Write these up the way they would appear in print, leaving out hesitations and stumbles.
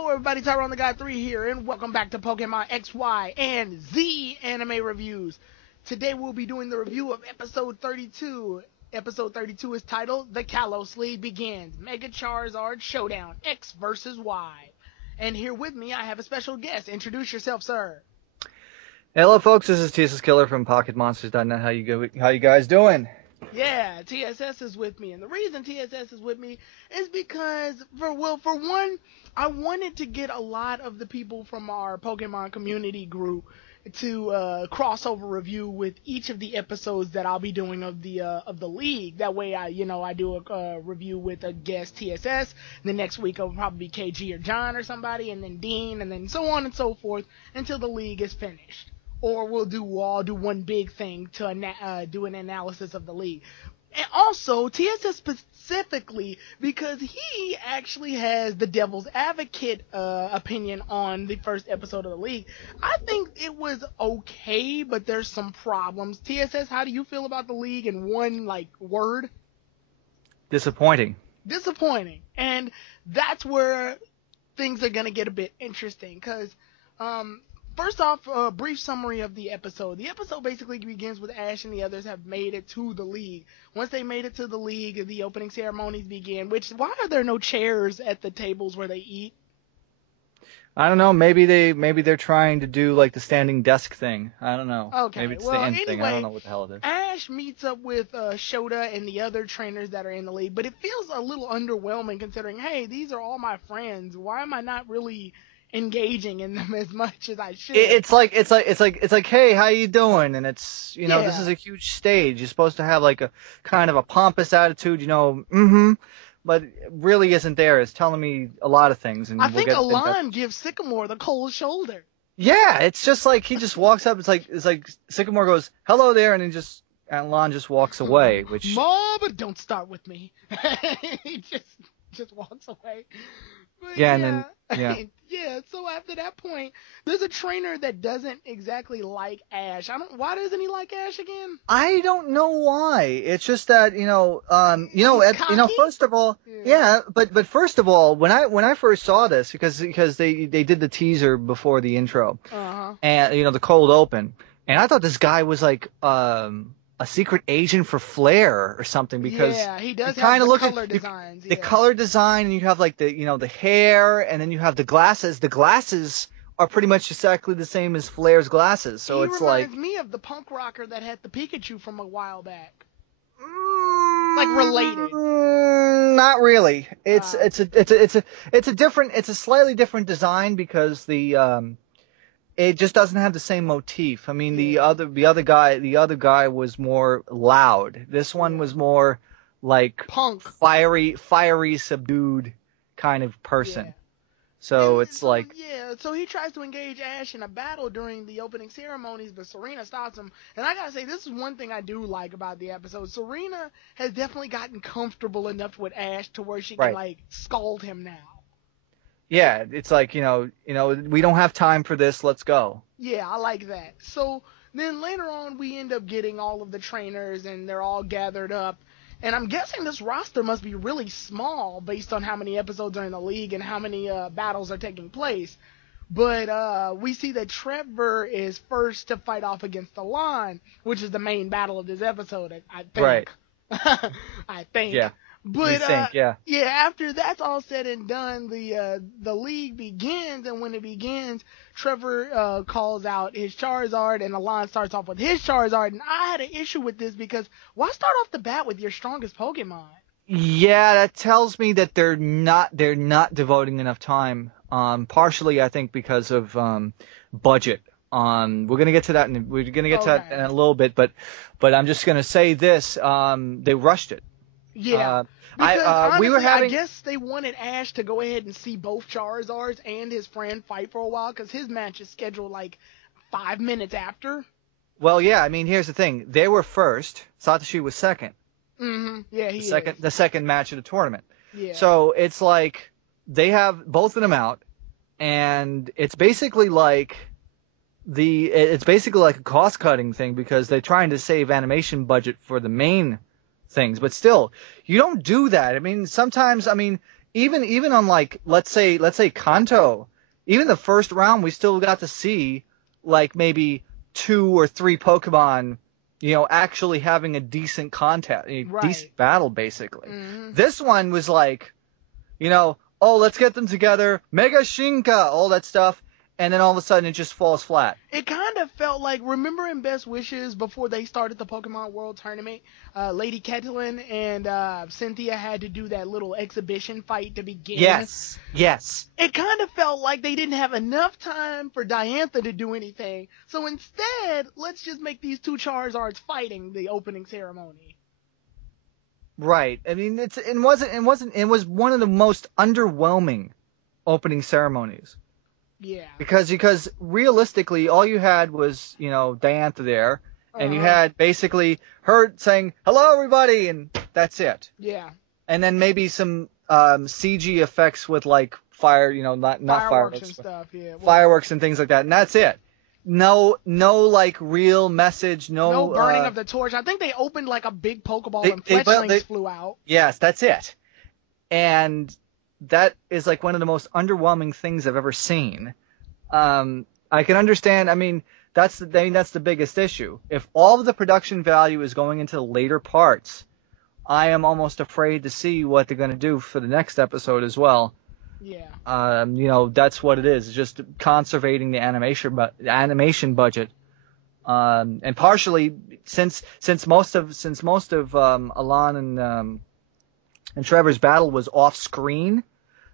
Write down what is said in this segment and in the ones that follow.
Hello everybody, Tyron the Guy 3 here, and welcome back to Pokemon X, Y, and Z anime reviews. Today we'll be doing the review of episode 32. Episode 32 is titled The Kalos League Begins, Mega Charizard Showdown, X vs. Y. And here with me I have a special guest. Introduce yourself, sir. Hello folks, this is TSS Killer from PocketMonsters.net. How you guys doing? Yeah, TSS is with me, and the reason TSS is with me is because, for one, I wanted to get a lot of the people from our Pokemon community group to crossover review with each of the episodes that I'll be doing of the league. That way, I do a review with a guest TSS. The next week it'll probably be KG or John or somebody, and then Dean, and then so on and so forth until the league is finished. Or we'll all do one big thing to do an analysis of the league. And also, TSS specifically, because he actually has the devil's advocate opinion on the first episode of the league. I think it was okay, but there's some problems. TSS, how do you feel about the league in one, word? Disappointing. Disappointing. And that's where things are going to get a bit interesting, because... First off, a brief summary of the episode. The episode basically begins with Ash and the others have made it to the league. Once they made it to the league, the opening ceremonies begin. Why are there no chairs at the tables where they eat? I don't know. Maybe they're trying to do like the standing desk thing. I don't know. Okay. Maybe it's the end thing. I don't know what the hell it is. Ash meets up with Shota and the other trainers that are in the league, but it feels a little underwhelming considering, hey, these are all my friends. Why am I not really engaging in them as much as I should? It's like, hey, how you doing? And it's, this is a huge stage. You're supposed to have like a kind of a pompous attitude, but it really isn't there. It's telling me a lot of things. And I think Alon gives Sycamore the cold shoulder. Yeah, it's just like he just walks up. It's like Sycamore goes, hello there, and Alon just walks away. Which Mom, don't start with me. He just walks away. But yeah, so after that point, there's a trainer that doesn't exactly like Ash. Why doesn't he like Ash again? I don't know why. It's just that, first of all, but first of all, when I first saw this, because they did the teaser before the intro, and, the cold open, and I thought this guy was like, a secret agent for Flare or something, because he does have the color designs. The color design, and you have like the hair, and then you have the glasses. The glasses are pretty much exactly the same as Flare's glasses. So it's like, he reminds me of the punk rocker that had the Pikachu from a while back. Like related. Not really. It's a slightly different design because it just doesn't have the same motif. I mean, the other guy was more loud. This one was more like punk, fiery, subdued kind of person. Yeah. So so he tries to engage Ash in a battle during the opening ceremonies, but Serena stops him. And I gotta say, this is one thing I do like about the episode. Serena has definitely gotten comfortable enough with Ash to where she can scald him now. Yeah, it's like, we don't have time for this, let's go. Yeah, I like that. So then later on, we end up getting all of the trainers, and they're all gathered up. And I'm guessing this roster must be really small based on how many episodes are in the league and how many battles are taking place. But we see that Trevor is first to fight off against Alon, which is the main battle of this episode, I think. Right. I think. Yeah. But after that's all said and done, the league begins, and when it begins, Trevor calls out his Charizard, and Alon starts off with his Charizard, and I had an issue with this because why start off the bat with your strongest Pokemon? Yeah, that tells me that they're not devoting enough time. Partially, I think because of budget. We're gonna get to that in a little bit, but I'm just gonna say this: they rushed it. Yeah, because honestly, I guess they wanted Ash to go ahead and see both Charizards and his friend fight for a while, because his match is scheduled 5 minutes after. Well, yeah, I mean, here's the thing. They were first. Satoshi was second. Mm-hmm. Yeah, the second match of the tournament. Yeah. So it's like they have both of them out, and it's basically like a cost-cutting thing, because they're trying to save animation budget for the main things, but still, you don't do that. I mean, sometimes, even on like let's say Kanto, even the first round we still got to see like maybe 2 or 3 Pokemon, actually having a decent decent battle basically. Mm-hmm. This one was like, oh, let's get them together, Mega Shinka, all that stuff, and then all of a sudden it just falls flat. It kind of felt like, remember in Best Wishes before they started the Pokemon World Tournament, Lady Catelyn and Cynthia had to do that little exhibition fight to begin? Yes. It kind of felt like they didn't have enough time for Diantha to do anything, so instead, let's just make these 2 Charizards fighting the opening ceremony. Right. I mean, it was one of the most underwhelming opening ceremonies. Yeah. Because realistically, all you had was, Diantha there, and you had basically her saying, hello, everybody, and that's it. Yeah. And then maybe some CG effects with, like, fire, not fireworks and stuff, yeah. Well, fireworks and things like that, and that's it. No, like, real message, no burning of the torch. I think they opened, like, a big Pokeball and fletchlings flew out. Yes, that's it. And that is like one of the most underwhelming things I've ever seen. I can understand. I mean, that's the biggest issue. If all of the production value is going into the later parts, I am almost afraid to see what they're going to do for the next episode as well. Yeah. That's what it is. It's just conserving the animation budget. And partially since most of Alon and Trevor's battle was off screen.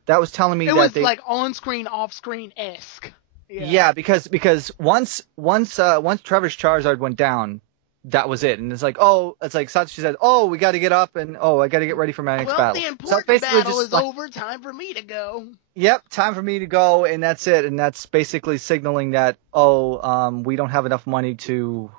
That was telling me it was like on screen, off screen esque. Yeah, because once Trevor's Charizard went down, that was it, and it's like Satoshi said, oh, we got to get up, and I got to get ready for my next battle. The important battle is over. Time for me to go. Yep, time for me to go, and that's it, and that's basically signaling that we don't have enough money to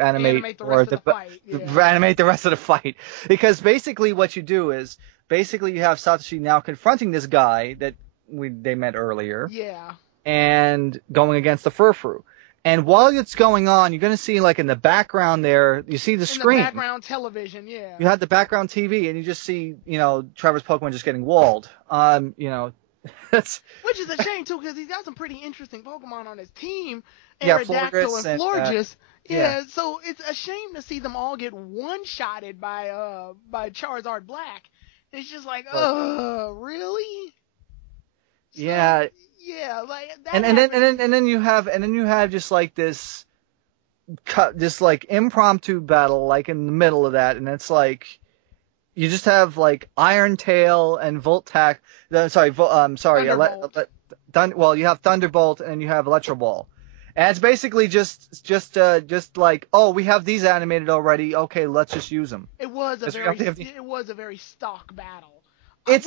animate the rest of the fight. Animate the rest of the fight, because basically what you do is you have Satoshi now confronting this guy that they met earlier. Yeah. And going against the Furfru. And while it's going on, you're going to see, like, in the background there, you see the screen. In the background television, yeah. You have the background TV, and you just see, Trevor's Pokemon just getting walled. That's... Which is a shame, too, because he's got some pretty interesting Pokemon on his team. Yeah, Aerodactyl and Florges. Yeah, so it's a shame to see them all get one-shotted by Charizard Black. It's just like, really? So, yeah. Yeah, like that. And then you have just like this like impromptu battle like in the middle of that, and it's like you just have like Iron Tail and Voltac. Thunderbolt. You have Thunderbolt and you have Electro Ball. And it's basically just like, oh, we have these animated already. Okay, let's just use them. It was a very stock battle. It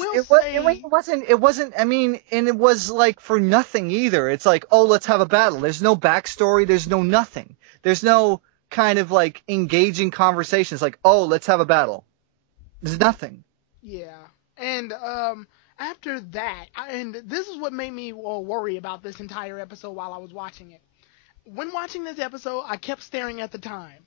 wasn't. I mean, and it was like for nothing either. It's like, oh, let's have a battle. There's no backstory. There's no nothing. There's no kind of like engaging conversation. It's like, oh, let's have a battle. There's nothing. Yeah, and after that, and this is what made me worry about this entire episode while I was watching it. When watching this episode, I kept staring at the time.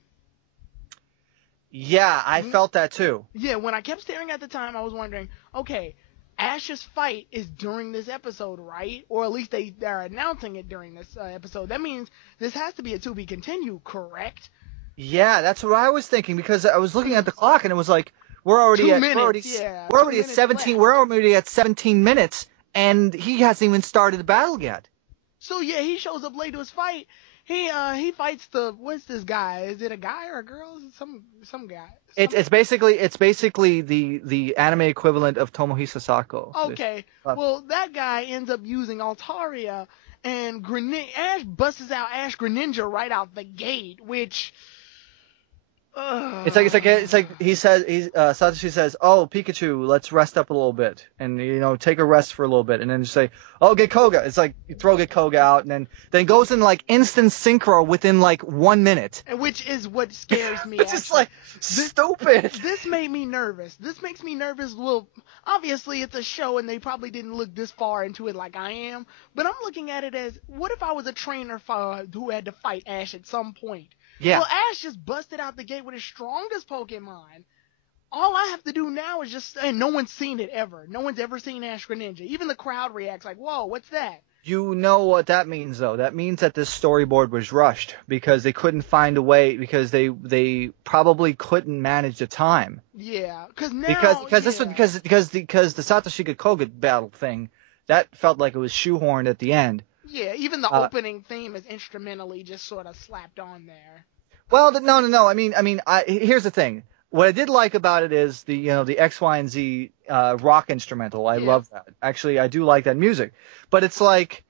Yeah, I felt that too. Yeah, when I kept staring at the time, I was wondering, okay, Ash's fight is during this episode, right? Or at least they're announcing it during this episode. That means this has to be a to be continued, correct? Yeah, that's what I was thinking, because I was looking at the clock and it was like we're already at 17. We're already at 17 minutes, and he hasn't even started the battle yet. So yeah, he shows up late to his fight. He fights what's this guy? Is it a guy or a girl? Some guy. It's basically the anime equivalent of Tomohisa Sako. Okay. Well, that guy ends up using Altaria, and Ash busts out Ash-Greninja right out the gate, which It's like he says, Satoshi says, oh, Pikachu, let's rest up a little bit, and take a rest for a little bit, and then just say, oh, get Koga. It's like you throw get Koga out, and then goes in like instant synchro within like 1 minute. Which is what scares me. It's just like stupid. This made me nervous. This makes me nervous. Well, obviously it's a show, and they probably didn't look this far into it like I am. But I'm looking at it as, what if I was a trainer who had to fight Ash at some point? Yeah. Well, Ash just busted out the gate with his strongest Pokemon all I have to do now is just, and no one's seen it ever. No one's ever seen Ash-Greninja. Even the crowd reacts like, whoa, what's that? You know what that means, though. That means that this storyboard was rushed because they couldn't find a way, because they probably couldn't manage the time. Yeah, because now, because the Satoshi Koga battle thing, that felt like it was shoehorned at the end. Yeah, even the opening theme is instrumentally just sort of slapped on there. Well, no. I mean, here's the thing. What I did like about it is the X, Y, and Z rock instrumental. I love that. Actually, I do like that music. But it's like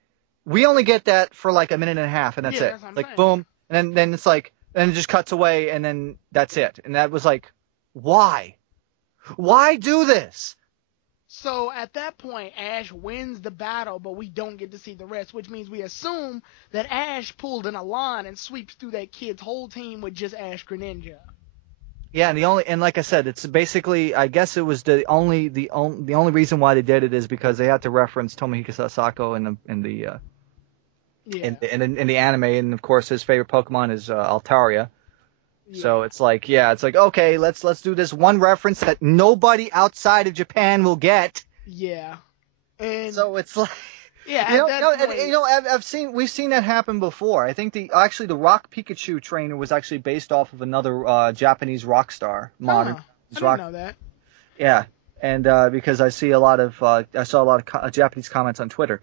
we only get that for like a minute and a half, and that's it. That's like boom, and then it's like, and it just cuts away, and then that's it. And that was like, why? Why do this? So at that point, Ash wins the battle, but we don't get to see the rest, which means we assume that Ash pulled an Elan and sweeps through that kid's whole team with just Ash-Greninja. Yeah, and like I said, it's basically, I guess it was the only reason why they did it is because they had to reference Tomohiko Sasako in the anime, and of course his favorite Pokemon is Altaria. Yeah. So it's like okay, let's do this one reference that nobody outside of Japan will get. Yeah, and so it's like. Yeah, we've seen that happen before. I think the Rock Pikachu trainer was actually based off of another Japanese rock star. I didn't know that. Yeah, and because I saw a lot of Japanese comments on Twitter,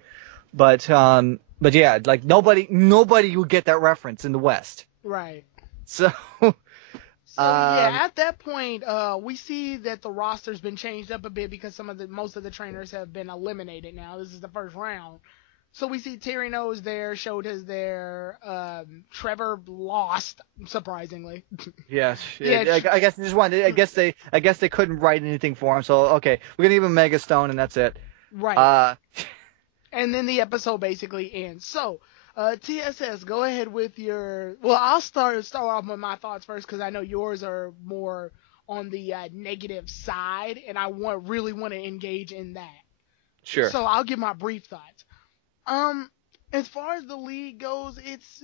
but yeah, like nobody would get that reference in the West. Right. So. At that point, we see that the roster's been changed up a bit because most of the trainers have been eliminated now. This is the first round. So we see Terino's there, Shota's there, Trevor lost, surprisingly. Yes. Yeah, I guess they just wanted. I guess they couldn't write anything for him. So okay, we're gonna give him Mega Stone and that's it. Right. And then the episode basically ends. So. TSS, go ahead with your. Well, I'll start off with my thoughts first because I know yours are more on the negative side, and I really want to engage in that. Sure. So I'll give my brief thoughts. As far as the league goes, it's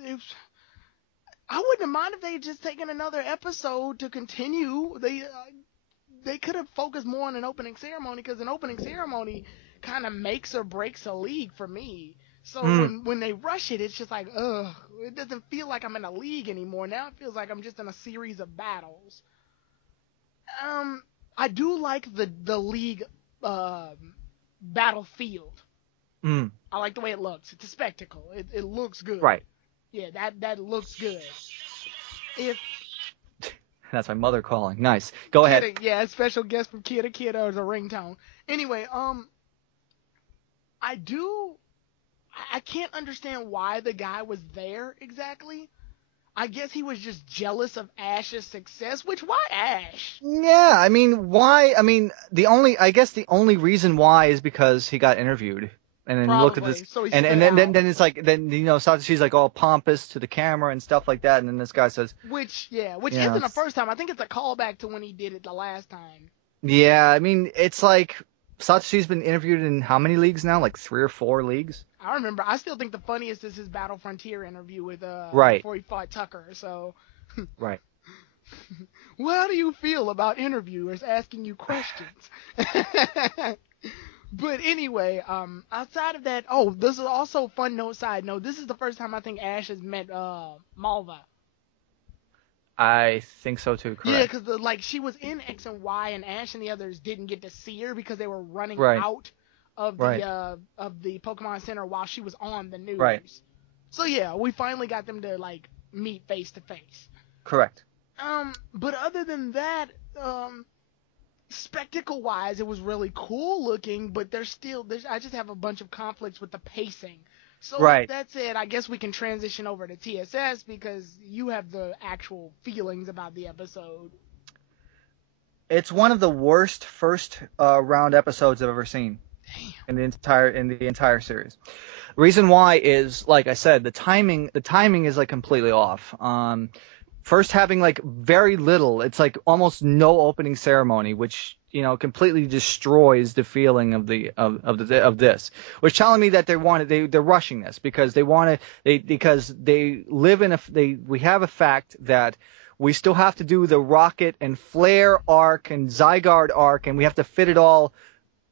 I wouldn't mind if they had just taken another episode to continue. They could have focused more on an opening ceremony because an opening ceremony kind of makes or breaks a league for me. So when they rush it, it's just like, ugh, it doesn't feel like I'm in a league anymore. Now it feels like I'm just in a series of battles. I do like the league battlefield. I like the way it looks. It's a spectacle. It looks good. Right. Yeah, that looks good. That's my mother calling. Nice. Go ahead. Yeah, a special guest from Kid to Kid as a ringtone. Anyway, I can't understand why the guy was there exactly. I guess he was just jealous of Ash's success, which why Ash? Yeah, I mean, why? I mean, the only reason why is because he got interviewed. And then looked at this, so then it's like, Satoshi's like all pompous to the camera and stuff like that, and then this guy says, which isn't the first time. I think it's a callback to when he did it the last time. Yeah, I mean, it's like Satoshi's been interviewed in how many leagues now? Like 3 or 4 leagues. I remember. I still think the funniest is his Battle Frontier interview with before he fought Tucker. So. Right. Well, how do you feel about interviewers asking you questions? But anyway, outside of that, this is also side note. This is the first time I think Ash has met Malva. I think so too. Correct. Yeah, because she was in X and Y, and Ash and the others didn't get to see her because they were running out of the Pokemon Center while she was on the news. Right. So yeah, we finally got them to meet face to face. Correct. But other than that, spectacle wise, it was really cool looking, but I just have a bunch of conflicts with the pacing. So that's it. I guess we can transition over to TSS because you have the actual feelings about the episode. It's one of the worst first round episodes I've ever seen. Damn. in the entire series. Reason why is, like I said, the timing is completely off. First having very little, it's almost no opening ceremony, which completely destroys the feeling of this. Which telling me that they're rushing this because we have a fact that we still have to do the Rocket and Flare arc and Zygarde arc, and we have to fit it all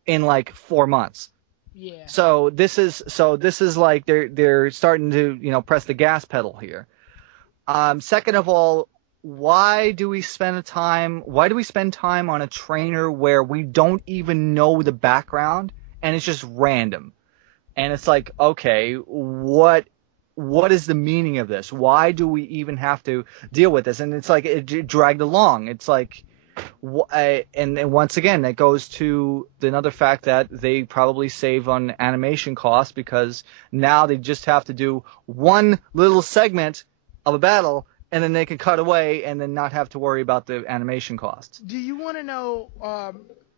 in like 4 months. Yeah. So this is like they're starting to press the gas pedal here. Second of all, why do we spend time on a trainer where we don't even know the background and it's just random? And it's like, okay, what is the meaning of this? Why do we even have to deal with this? And it's like it dragged along. It's like, and once again, that goes to another fact that they probably save on animation costs, because now they just have to do one little segment of a battle, and then they can cut away and then not have to worry about the animation costs. Do you want to know,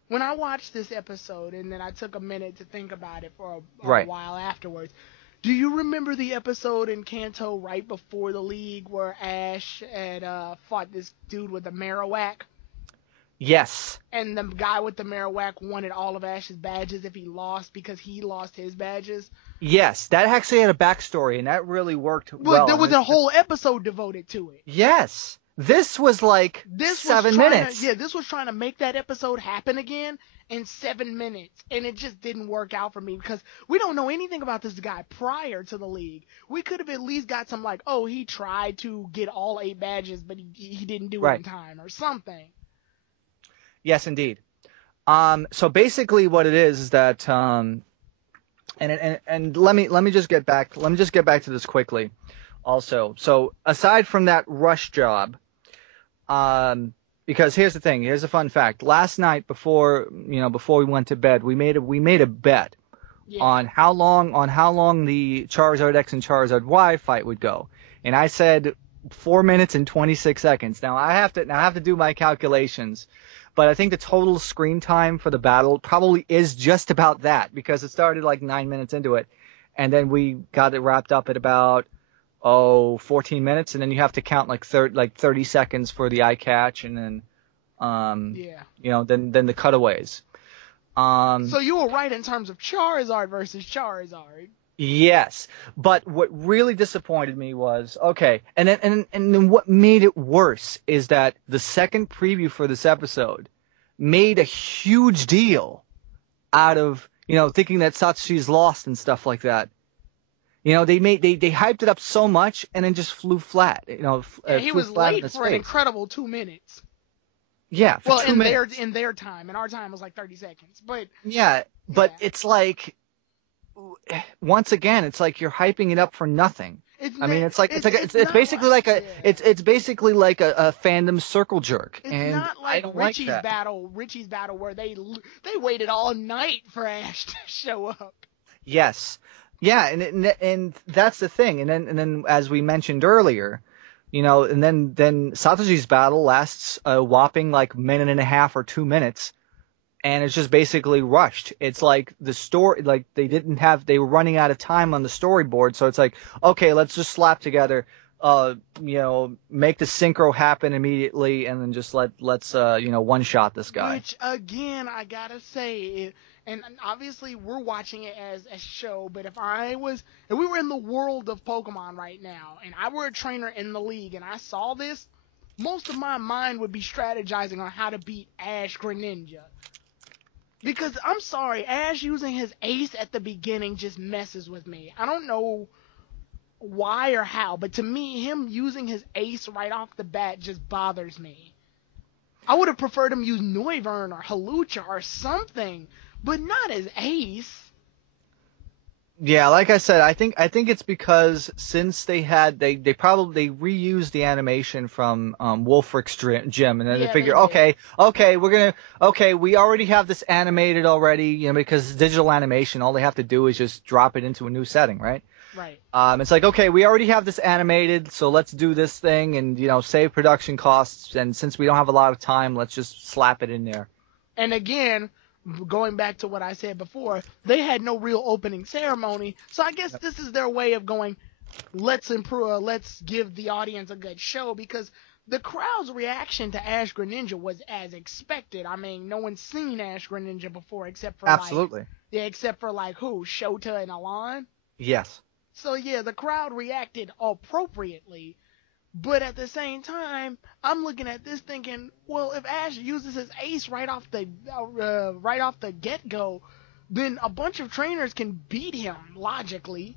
when I watched this episode and then I took a minute to think about it for a while afterwards, do you remember the episode in Kanto right before the league where Ash had fought this dude with a Marowak? Yes. And the guy with the Marowak wanted all of Ash's badges if he lost because he lost his badges? Yes, that actually had a backstory, and that really worked well. There was a whole episode devoted to it. Yes. This was like 7 minutes. This was trying to make that episode happen again in 7 minutes, and it just didn't work out for me because we don't know anything about this guy prior to the league. We could have at least got some like, oh, he tried to get all 8 badges, but he didn't do it in time or something. Yes, indeed. So basically, what it is that, and let me just get back to this quickly. Also, so aside from that rush job, because here's the thing. Here's a fun fact. Last night, before we went to bed, we made a bet on how long the Charizard X and Charizard Y fight would go, and I said 4 minutes and 26 seconds. Now I have to do my calculations. But I think the total screen time for the battle probably is just about that, because it started like 9 minutes into it, and then we got it wrapped up at about 14 minutes, and then you have to count like 30 seconds for the eye catch, and then then the cutaways. So you were right in terms of Charizard versus Charizard. Yes, but what really disappointed me was, and then what made it worse is that the second preview for this episode made a huge deal out of, thinking that Satoshi's lost and stuff like that. They hyped it up so much and then just flew flat. He was late for an incredible 2 minutes. Yeah, for 2 minutes. in their time, and our time was like 30 seconds. But it's like, once again, it's like you're hyping it up for nothing. It's basically like a fandom circle jerk. It's not like Richie's battle where they waited all night for Ash to show up. Yes, yeah, and that's the thing. And then as we mentioned earlier, and then Satoshi's battle lasts a whopping like minute and a half or 2 minutes. And it's just basically rushed. It's like the story, like they were running out of time on the storyboard. So it's like, okay, let's just slap together, make the synchro happen immediately, and then just let's one shot this guy. Which again, I gotta say, and obviously we're watching it as a show, but if we were in the world of Pokemon right now, and I were a trainer in the league, and I saw this, most of my mind would be strategizing on how to beat Ash-Greninja. Because, I'm sorry, Ash using his ace at the beginning just messes with me. I don't know why or how, but to me, him using his ace right off the bat just bothers me. I would have preferred him use Noivern or Halucha or something, but not his ace. Yeah, like I said, I think it's because since they probably reused the animation from Wolfrick's gym, and then they figure, we already have this animated already, because digital animation, all they have to do is just drop it into a new setting, right? Right. It's like, okay, we already have this animated, so let's do this thing and save production costs, and since we don't have a lot of time, let's just slap it in there. And again, going back to what I said before, they had no real opening ceremony, so I guess this is their way of going, let's give the audience a good show, because the crowd's reaction to Ash-Greninja was as expected. I mean, no one's seen Ash-Greninja before except for who? Shota and Alon? Yes. So yeah, the crowd reacted appropriately, But at the same time, I'm looking at this thinking, well, if Ash uses his ace right off the get go, then a bunch of trainers can beat him logically.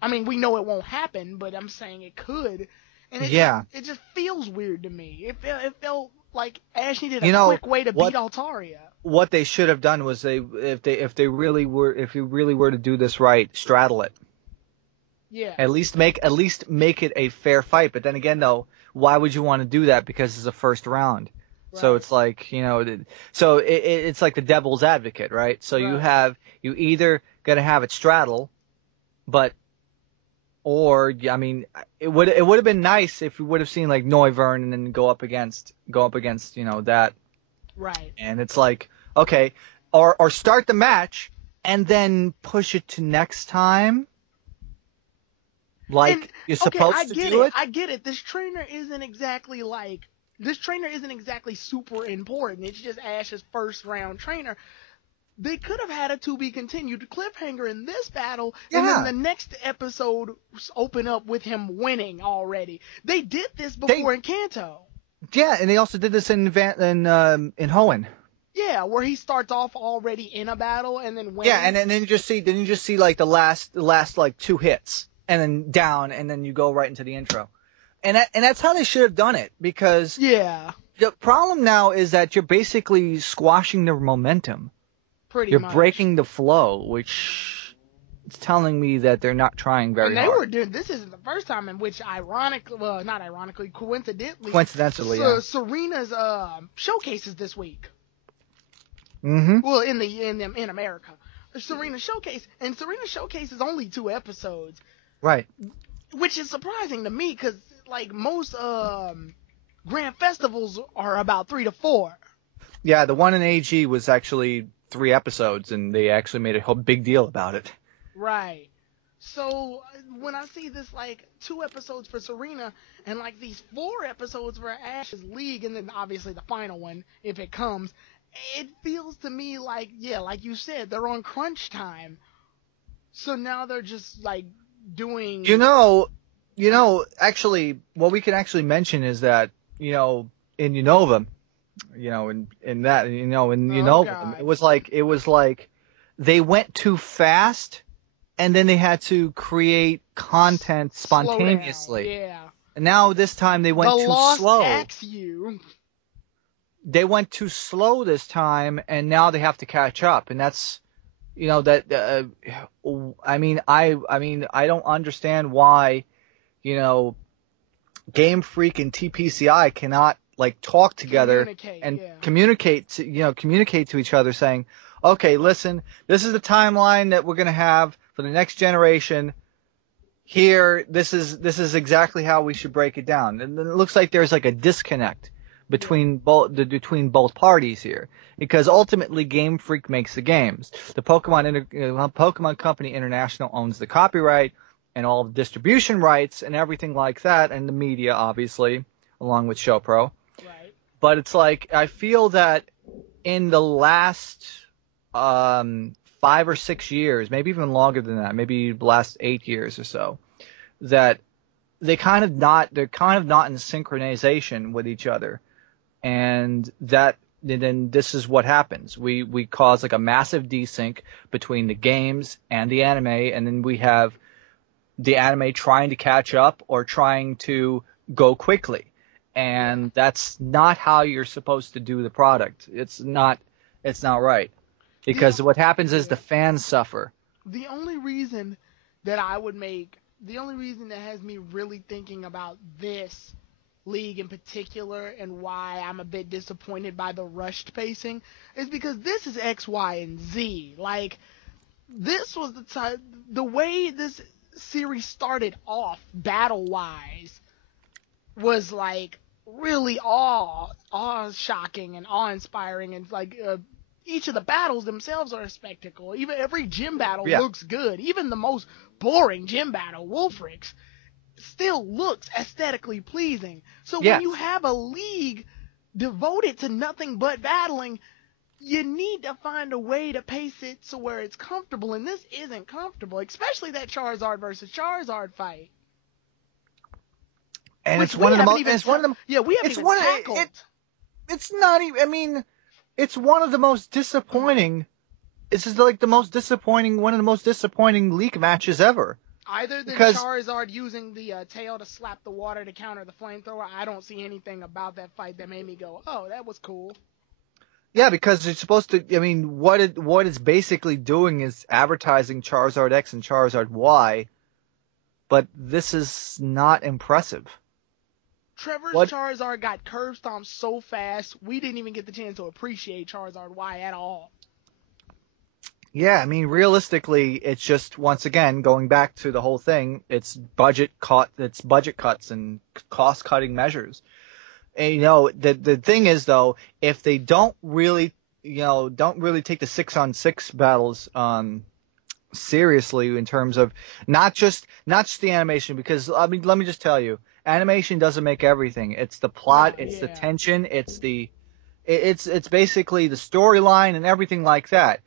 I mean, we know it won't happen, but I'm saying it could, and Yeah. it just feels weird to me. It felt like Ash needed You a know quick way to what? beat Altaria. What they should have done was if you really were to do this right, straddle it. Yeah. At least make it a fair fight. But then again, though, why would you want to do that? Because it's a first round. Right. So it's like, it's like the devil's advocate, right? So Right. you either gotta have it straddle, or I mean, it would have been nice if we would have seen like Noivern and then go up against that. Right. And it's like, okay, or start the match and then push it to next time. Like you're supposed to do it. I get it. This trainer isn't exactly super important. It's just Ash's first round trainer. They could have had a to be continued cliffhanger in this battle, and then the next episode open up with him winning already. They did this before in Kanto. Yeah, and they also did this in Hoenn. Yeah, where he starts off already in a battle and then wins. Yeah, and then you just see like the last like 2 hits, and then down, and then you go right into the intro, and that's how they should have done it, because the problem now is that you're basically squashing the momentum. You're breaking the flow, which is telling me that they're not trying very hard. And they were doing, this isn't the first time in which coincidentally, Serena's showcases this week. Mm-hmm. Well, in America, Serena Showcase is only 2 episodes, right? Which is surprising to me, because like most grand festivals are about 3 to 4. Yeah, the one in AG was actually 3 episodes, and they actually made a whole big deal about it. Right. So when I see this like 2 episodes for Serena and like these 4 episodes for Ash's League, and then obviously the final one if it comes, it feels to me like, like you said, they're on crunch time. So now they're just like doing. Actually, what we can actually mention is that in Unova, it was like they went too fast, and then they had to create content spontaneously. Yeah. And now this time they went too slow. They went too slow this time, and now they have to catch up, and that's I don't understand why GameFreak and TPCI cannot like talk together and communicate to each other, saying, okay, listen, this is the timeline that we're going to have for the next generation. Here, this is exactly how we should break it down. And it looks like there's like a disconnect between both parties here, because ultimately Game Freak makes the games. The Pokemon Company International owns the copyright and all the distribution rights and everything like that, and the media, obviously, along with ShoPro. Right. But it's like, I feel that in the last 5 or 6 years, maybe even longer than that, maybe the last 8 years or so, that they're kind of not in synchronization with each other. And then this is what happens. We cause like a massive desync between the games and the anime, and then we have the anime trying to catch up or trying to go quickly. And that's not how you're supposed to do the product. It's not right. Because what happens is the fans suffer. The only reason that has me really thinking about this league in particular, and why I'm a bit disappointed by the rushed pacing, is because this is X, Y, and Z. Like, this was the way this series started off battle-wise was like really awe-shocking and awe-inspiring, and like each of the battles themselves are a spectacle. Even every gym battle looks good. Even the most boring gym battle, Wolfrix, still looks aesthetically pleasing. So when you have a league devoted to nothing but battling, you need to find a way to pace it so where it's comfortable, and this isn't comfortable, especially that Charizard versus Charizard fight. And Which it's one of the most. It's one of them. Yeah, we haven't it's even one. tackled. It's not even. I mean, it's one of the most disappointing. This is like one of the most disappointing league matches ever. Other than Charizard using the tail to slap the water to counter the flamethrower, I don't see anything about that fight that made me go, oh, that was cool. Yeah, because it's supposed to. I mean, what it's basically doing is advertising Charizard X and Charizard Y, but this is not impressive. Trevor's Charizard got curb stomped so fast, we didn't even get the chance to appreciate Charizard Y at all. Yeah, I mean, realistically, it's just, once again, going back to the whole thing, it's budget cuts and cost-cutting measures. And, the thing is, though, if they don't really take the 6-on-6 battles seriously in terms of not just the animation, because, I mean, let me just tell you, animation doesn't make everything. It's the plot, it's the tension, it's basically the storyline and everything like that.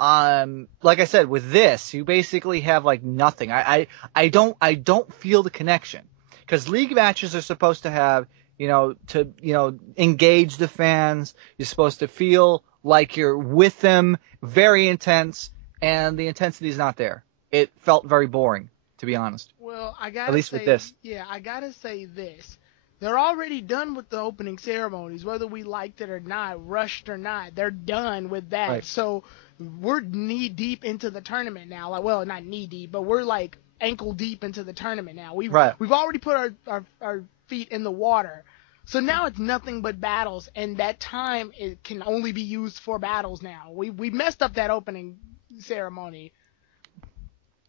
Like I said, with this, you basically have like nothing. I don't feel the connection, because league matches are supposed to have, engage the fans. You're supposed to feel like you're with them, very intense, and the intensity is not there. It felt very boring, to be honest. Well, with this. Yeah, I gotta say this. They're already done with the opening ceremonies, whether we liked it or not, rushed or not. They're done with that. Right. So we're knee deep into the tournament now. Like, well, not knee deep, but we're like ankle deep into the tournament now. We've already put our feet in the water. So now it's nothing but battles, and that time it can only be used for battles now. We messed up that opening ceremony.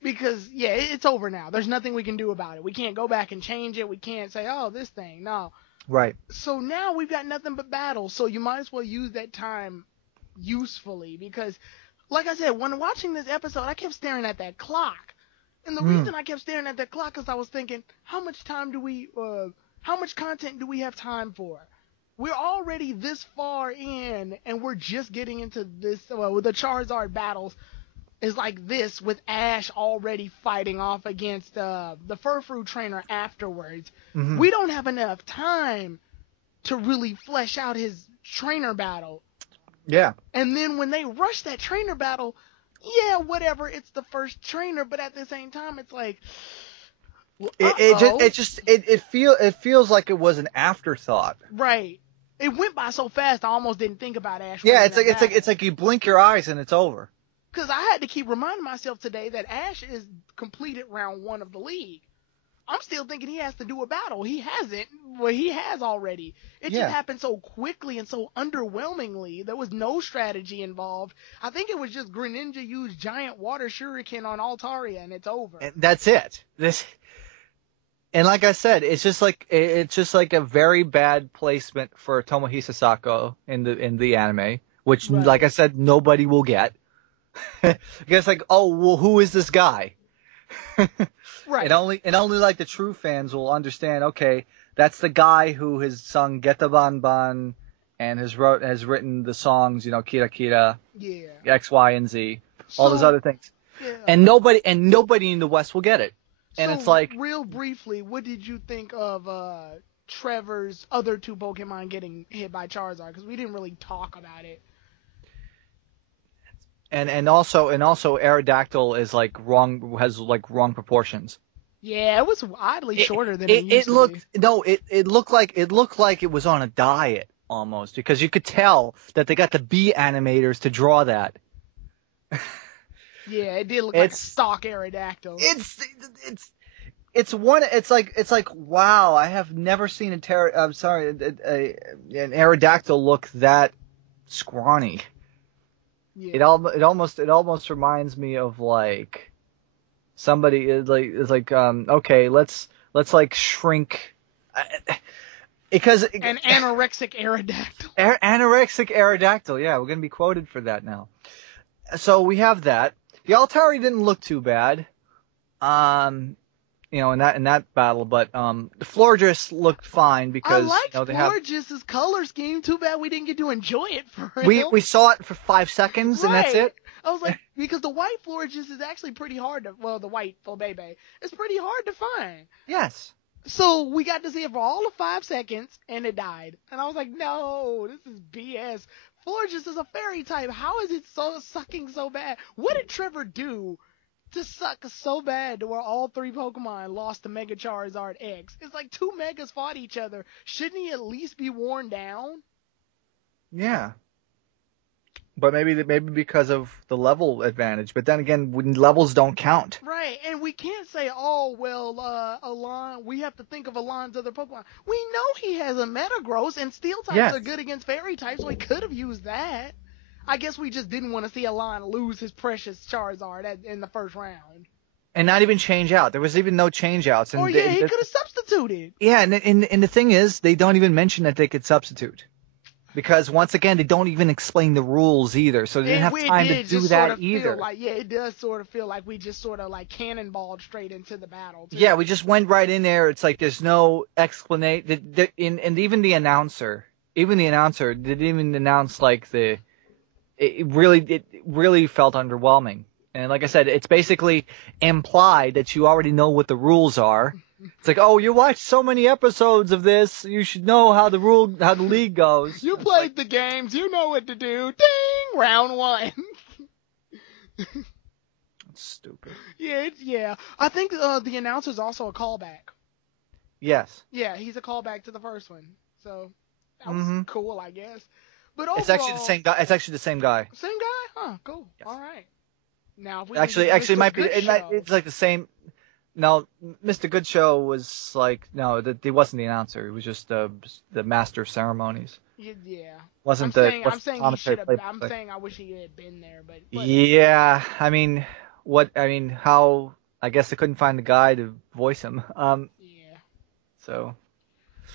Because, it's over now. There's nothing we can do about it. We can't go back and change it. We can't say, oh, this thing. No. Right. So now we've got nothing but battles. So you might as well use that time usefully. Because, like I said, when watching this episode, I kept staring at that clock. And the reason I kept staring at that clock is I was thinking, how much content do we have time for? We're already this far in, and we're just getting into this, with the Charizard battles. Is like this, with Ash already fighting off against the Furfrou trainer afterwards. Mm-hmm. We don't have enough time to really flesh out his trainer battle. Yeah. And then when they rush that trainer battle, whatever, it's the first trainer, but at the same time, it's like, it feels like it was an afterthought. Right. It went by so fast, I almost didn't think about Ash. Yeah, it's like you blink your eyes and it's over. Because I had to keep reminding myself today that Ash is completed round 1 of the league. I'm still thinking he has to do a battle. He hasn't. Well, he has already. It just happened so quickly and so underwhelmingly. There was no strategy involved. I think it was just Greninja used giant water shuriken on Altaria, and it's over. And that's it. And like I said, it's just like a very bad placement for Tomohisa Sako in the anime, which, like I said, nobody will get. Because like, oh, well, who is this guy? Right. And only like the true fans will understand. Okay, that's the guy who has sung Geta Ban Ban and has written the songs, Kira Kira, X, Y, and Z, all those other things. Yeah. And nobody in the West will get it. And so, it's like, real briefly, what did you think of Trevor's other 2 Pokemon getting hit by Charizard? Because we didn't really talk about it. And also Aerodactyl is has wrong proportions. Yeah, it was oddly shorter than it used to be. It looked like it was on a diet almost, because you could tell that they got the B animators to draw that. Yeah, it did look like a stock Aerodactyl. It's like wow, I have never seen an Aerodactyl look that scrawny. Yeah. It almost reminds me of like somebody is like okay, let's like shrink, because an anorexic Aerodactyl. Anorexic Aerodactyl, yeah, we're gonna be quoted for that now. So we have that. The Altari didn't look too bad, in that battle, but the Florges looked fine because I liked Florges' color scheme. Too bad we didn't get to enjoy it for real. We saw it for 5 seconds and that's it. I was like, because the white Florges is actually pretty hard to, the white Flobebe is pretty hard to find. Yes. So we got to see it for all of 5 seconds, and it died. And I was like, no, this is BS. Florges is a fairy type. How is it so sucking so bad? What did Trevor do to suck so bad to where all 3 Pokemon lost to Mega Charizard X? It's like 2 Megas fought each other. Shouldn't he at least be worn down? Yeah. But maybe because of the level advantage. But then again, when levels don't count. Right, and we can't say, oh, well, Alon, we have to think of Alon's other Pokemon. We know he has a Metagross, and Steel types are good against Fairy types, so he could have used that. I guess we just didn't want to see Alon lose his precious Charizard in the first round. And not even change out. There was even no change outs. He could have substituted. Yeah, and the thing is, they don't even mention that they could substitute. Because, once again, they don't even explain the rules either, so they didn't have time to do that either. It does sort of feel like we just sort of like cannonballed straight into the battle. Too. Yeah, we just went right in there. It's like there's no explanation. And even the announcer didn't even announce like it really felt underwhelming. And like I said, it's basically implied that you already know what the rules are. It's like, oh, you watched so many episodes of this, you should know how the league goes. You played the games, you know what to do. Ding! Round 1. That's stupid. Yeah. I think the announcer's also a callback. Yes. Yeah, he's a callback to the first one. So that was cool, I guess. But overall, it's actually the same guy. It's actually the same guy. Same guy? Huh, cool. Yes. All right. Now, if we it might be. It's like the same. No, Mr. Good Show was like he wasn't the announcer. He was just the master of ceremonies. Yeah. I'm saying I wish he had been there, but yeah. I mean, how? I guess they couldn't find the guy to voice him. Yeah. So.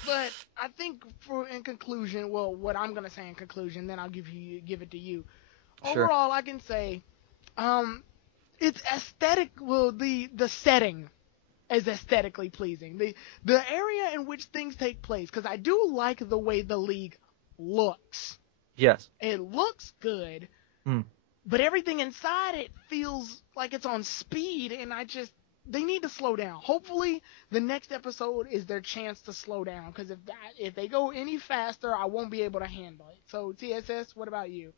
But I think in conclusion, well, what I'm gonna say in conclusion, then I'll give it to you. Sure. Overall, I can say, it's aesthetic. Well, the setting is aesthetically pleasing. The area in which things take place, because I do like the way the league looks. Yes. It looks good, but everything inside it feels like it's on speed, and they need to slow down. Hopefully, the next episode is their chance to slow down, because if they go any faster, I won't be able to handle it. So, TSS, what about you?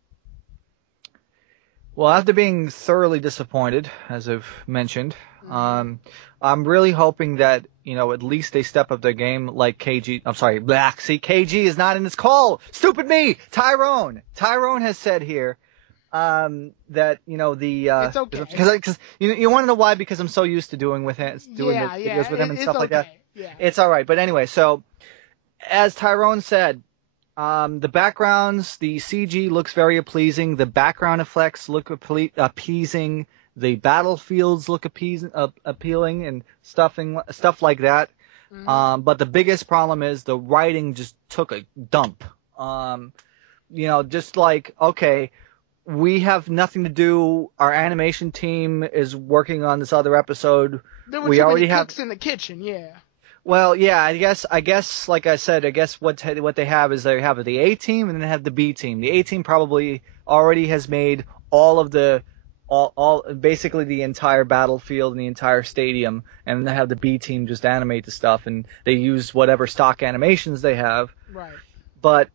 Well, after being thoroughly disappointed, as I've mentioned, I'm really hoping that, at least they step up their game like KG. I'm sorry, KG is not in this call. Stupid me! Tyrone has said here that, it's okay. Because you want to know why? Because I'm so used to doing videos with him and stuff like that. Yeah. It's all right. But anyway, so as Tyrone said, the backgrounds, the CG looks very pleasing. The background effects look appeasing. The battlefields look appealing and stuff like that. But the biggest problem is the writing just took a dump. Just like, okay, we have nothing to do. Our animation team is working on this other episode. There were too many cooks in the kitchen, yeah. Well, yeah, I guess, like I said, what they have is they have the A team and then they have the B team. The A team probably already has made all basically the entire battlefield and the entire stadium, and then they have the B team just animate the stuff, and they use whatever stock animations they have. Right. But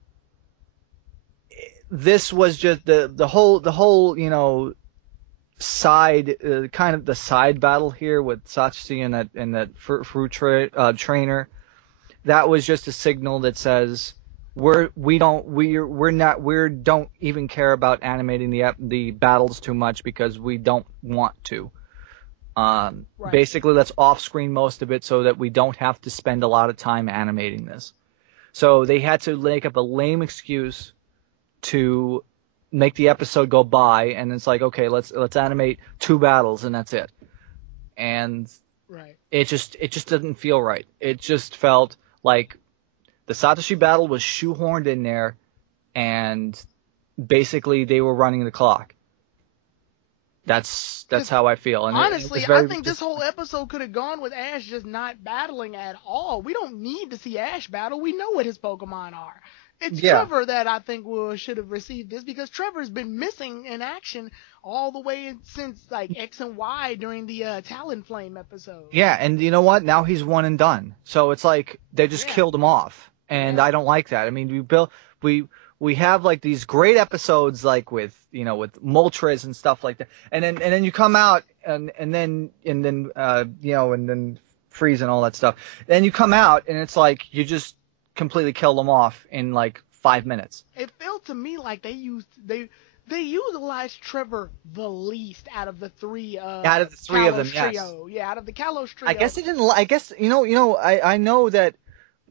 this was just the whole side kind of the side battle here with Satoshi and that fruit trainer. That was just a signal that says we don't even care about animating the battles too much because we don't want to. Right. Basically, let's off-screen most of it so that we don't have to spend a lot of time animating this. So they had to make up a lame excuse to make the episode go by, and it's like, okay, let's animate 2 battles and that's it. And right. It just didn't feel right. It just felt like the Satoshi battle was shoehorned in there, and basically they were running the clock. That's how I feel. And honestly, I think this whole episode could have gone with Ash just not battling at all. We don't need to see Ash battle. We know what his Pokemon are. It's Yeah. Trevor that I think should have received this because Trevor's been missing in action all the way since like X and Y during the Talonflame episode. Yeah, and you know what? Now he's one and done. So it's like they just killed him off, and I don't like that. I mean, we have like these great episodes like with with Moltres and stuff like that, and then you come out and then Freeze and all that stuff. Then you come out and it's like you just completely kill them off in like 5 minutes. It felt to me like they utilized Trevor the least out of the three. Out of the three of them, trio. yes. Yeah, out of the Kalos trio. I guess they didn't. I guess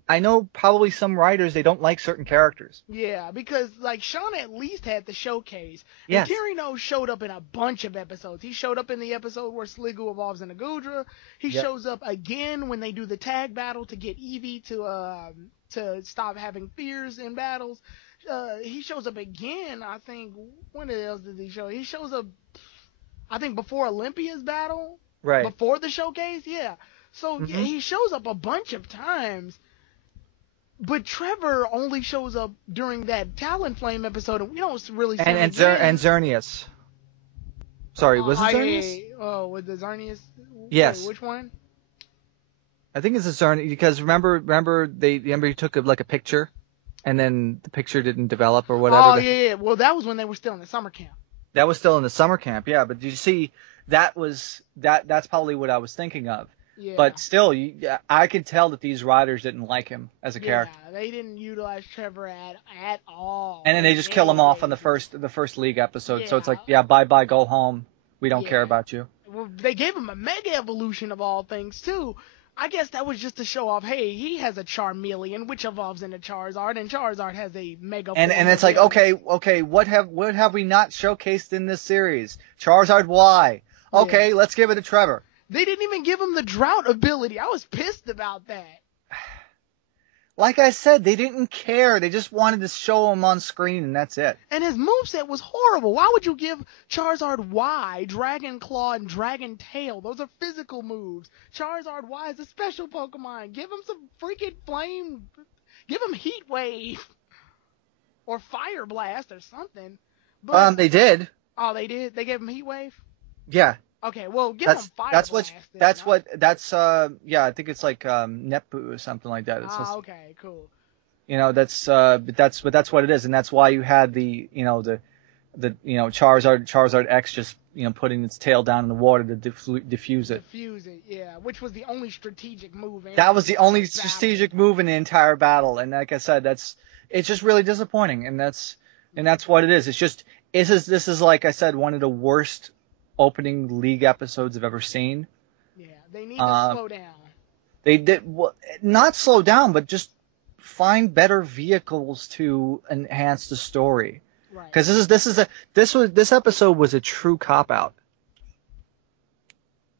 I know probably some writers they don't like certain characters. Yeah, because like Shauna at least had the showcase. Yes. And Tyrino showed up in a bunch of episodes. He showed up in the episode where Sliggoo evolves into Gudra. He shows up again when they do the tag battle to get Eevee to stop having fears in battles. He shows up again, I think. When else did he show? He shows up, I think, before Olympia's battle. Right. Before the showcase, yeah. So yeah, he shows up a bunch of times. But Trevor only shows up during that Talonflame episode, and we don't really see him and Xerneas. Sorry, was it Xerneas? Oh, with the Xerneas? Yes. Wait, which one? I think it's a Xerneas because remember he took a picture, and then the picture didn't develop or whatever. Oh yeah. Well, that was when they were still in the summer camp. That was still in the summer camp, yeah. But you see, that's probably what I was thinking of. Yeah. But still, I could tell that these writers didn't like him as a character. Yeah, they didn't utilize Trevor at all. And then they just kill him off on the first league episode. Yeah. So it's like, bye, go home. We don't care about you. Well, they gave him a mega evolution of all things too. I guess that was just to show off, hey, he has a Charmeleon, which evolves into Charizard, and Charizard has a mega. And it's like, okay, what have we not showcased in this series? Charizard Y. Okay, let's give it to Trevor. They didn't even give him the drought ability. I was pissed about that. Like I said, they didn't care. They just wanted to show him on screen, and that's it. And his moveset was horrible. Why would you give Charizard Y, Dragon Claw, and Dragon Tail? Those are physical moves. Charizard Y is a special Pokemon. Give him some freaking flame. Give him Heat Wave. Or Fire Blast or something. But, they did. Oh, they did? They gave him Heat Wave? Yeah. Okay, well, give him Fire Blast. I think it's like Netbu or something like that. It's okay, cool. That's what it is, and that's why you had the Charizard X just putting its tail down in the water to diffuse it. Diffuse it, yeah, which was the only strategic move. That was the only strategic move in the entire battle, and like I said, it's just really disappointing, and that's what it is. This is like I said, one of the worst opening league episodes I've ever seen. Yeah, they need to slow down. They did not slow down, but just find better vehicles to enhance the story. Right. Because this episode was a true cop out.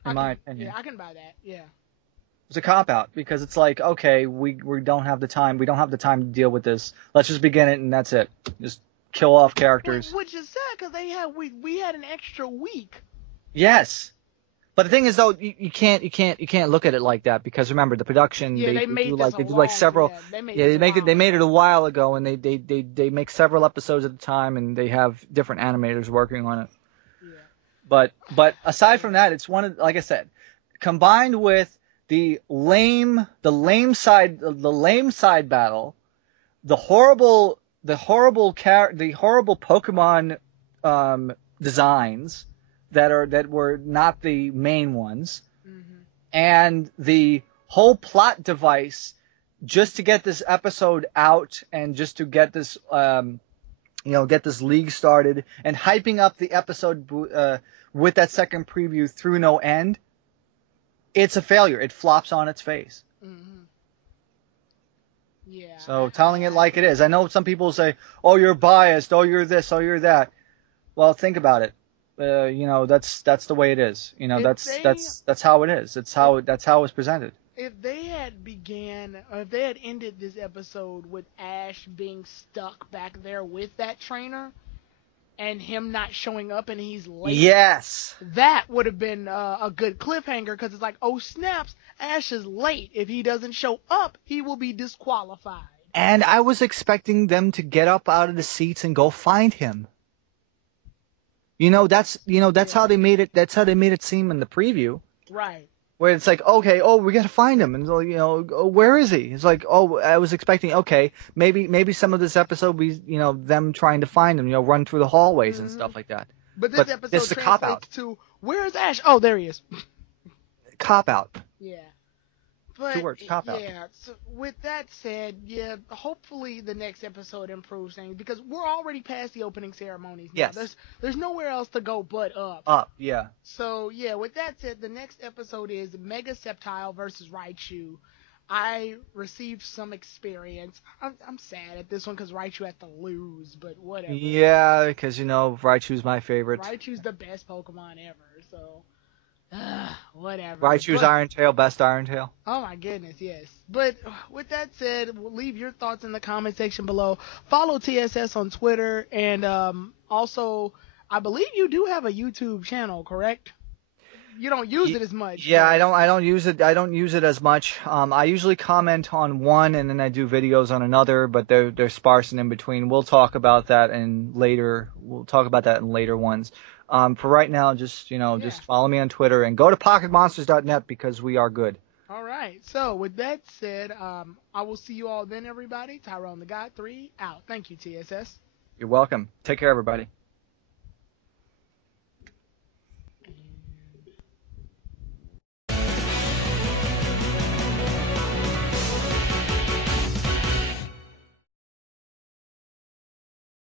In my opinion. Yeah, I can buy that. Yeah. It was a cop out because it's like, okay, we don't have the time. We don't have the time to deal with this. Let's just begin it and that's it. Just kill off characters. Which is sad because we had an extra week. Yes, but the thing is though, you can't look at it like that because remember the production. Yeah, they made it a while ago and they make several episodes at a time and they have different animators working on it. Yeah. But aside from that, it's like I said, combined with the lame side battle, the horrible Pokemon designs that were not the main ones, and the whole plot device just to get this episode out and just to get this get this league started and hyping up the episode with that second preview through no end. It's a failure. It flops on its face. Yeah. So telling it like it is. I know some people say, "Oh, you're biased. Oh, you're this. Oh, you're that." Well, think about it. That's the way it is. That's how it is. That's how it was presented. If they had ended this episode with Ash being stuck back there with that trainer, and him not showing up and he's late. Yes. That would have been a good cliffhanger because it's like, oh snaps, Ash is late. If he doesn't show up, he will be disqualified. And I was expecting them to get up out of the seats and go find him. That's how they made it. That's how they made it seem in the preview. Right. Where it's like, okay, we got to find him, and where is he? It's like, I was expecting, okay, maybe some of this episode be, them trying to find him, run through the hallways and stuff like that. But this episode it's a cop out. To where's Ash? Oh, there he is. Cop out. Yeah. But, 2 words, cop out. Yeah, so with that said, hopefully the next episode improves things because we're already past the opening ceremonies now. Yes. There's nowhere else to go but up. Up, yeah. So, with that said, the next episode is Mega Sceptile versus Raichu. I received some experience. I'm sad at this one because Raichu had to lose, but whatever. Yeah, because, Raichu's my favorite. Raichu's the best Pokemon ever, so... whatever. Raichu's Iron Tail, best Iron Tail. Oh my goodness, yes. But with that said, leave your thoughts in the comment section below. Follow TSS on Twitter, and also, I believe you do have a YouTube channel, correct? You don't use it as much. Yeah, I don't use it. I don't use it as much. I usually comment on one, and then I do videos on another, but they're sparse and in between. We'll talk about that in later. We'll talk about that in later ones. For right now, just follow me on Twitter and go to pocketmonsters.net because we are good. All right. So with that said, I will see you all then, everybody. Tyrone the God 3 out. Thank you, TSS. You're welcome. Take care, everybody.